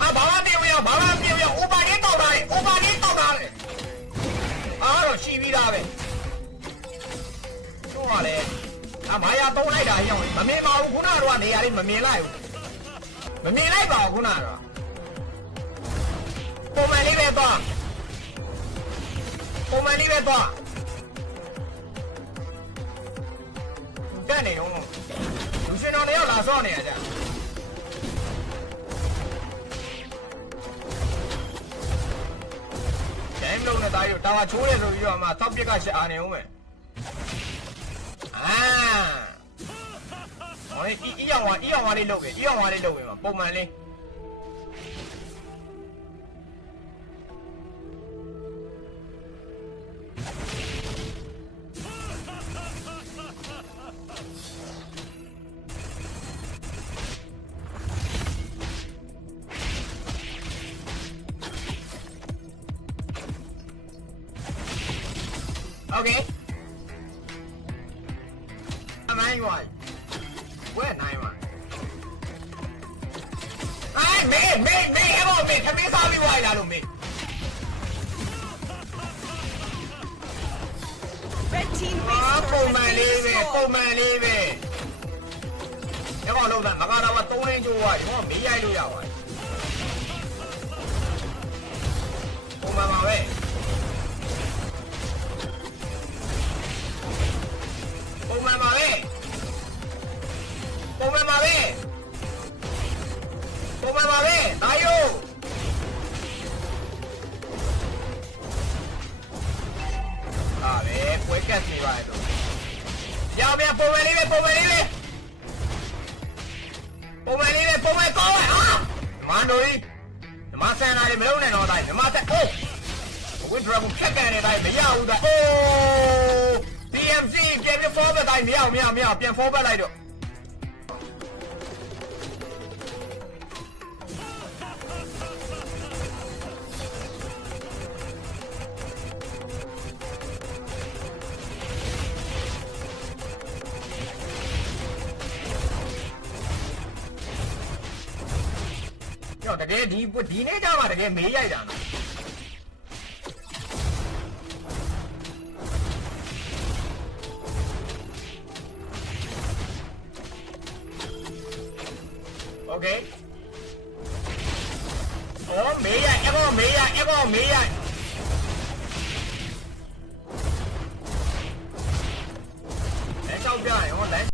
ဘာမှမပြောရဘာမှမပြောရဥပါလေးတောက်တာလေဥပါလေးတောက်တာလေအားတော့ရှိပြီးသားပဲတို့ကလည်းမာယာသုံးလိုက်တာရောက်မမြင်ပါဘူးခုနကတော့နေရာလေးမမြင်လိုက်ဘူးမမြင်လိုက်ပါဘူးခုနကတော့ပုံမှန်လေးပဲသွားပုံမှန်လေးပဲသွားတက်နေတော့လူရှင်တော်လည်းလာဆော့နေရကြဂိမ်းလုံးနဲ့တားရတာဝါချိုးရဆိုပြီးတော့မှတောက်ပြက်ကရှက်အားနေအောင်မယ်ဟောအီအောင်ဝါလေးလုပ်ပြီမှာပုံမှန်လေးโอเค9 1 where 9 1ไอ้เมย์ให้บอกเมย์ทำไมซ้ำไม่ไหวล่ะลูกเมย์ Red team ပုံမှန်လေးပဲရအောင်လို့မကတော့3လင်းကျိုးသွားပြီဟောမေးရိုက်လို့ရပါတယ်ပုံမှန်ပါပဲပုံမှန်ပါပဲဒါယိုပဲပွဲကတ်နေပါတော့ရောင်ပြန်ပုံမှန်လေးပဲကောင်းပါမန်တို့ဒီမှာဆန်လာတယ်မလုံးနဲ့တော့တိုင်းဒီမှာတက်ဝင်းဒရာဂွန်ဖြတ်ကန်နေတိုင်းမရဘူးဒါDMC ပြန်ပြီး forward တိုင်းမရပြန် forward လိုက်တော့တကယ်ဒီနေ့ကျမှတကယ်မေးရိုက်တာနော်โอเคမေးရိုက်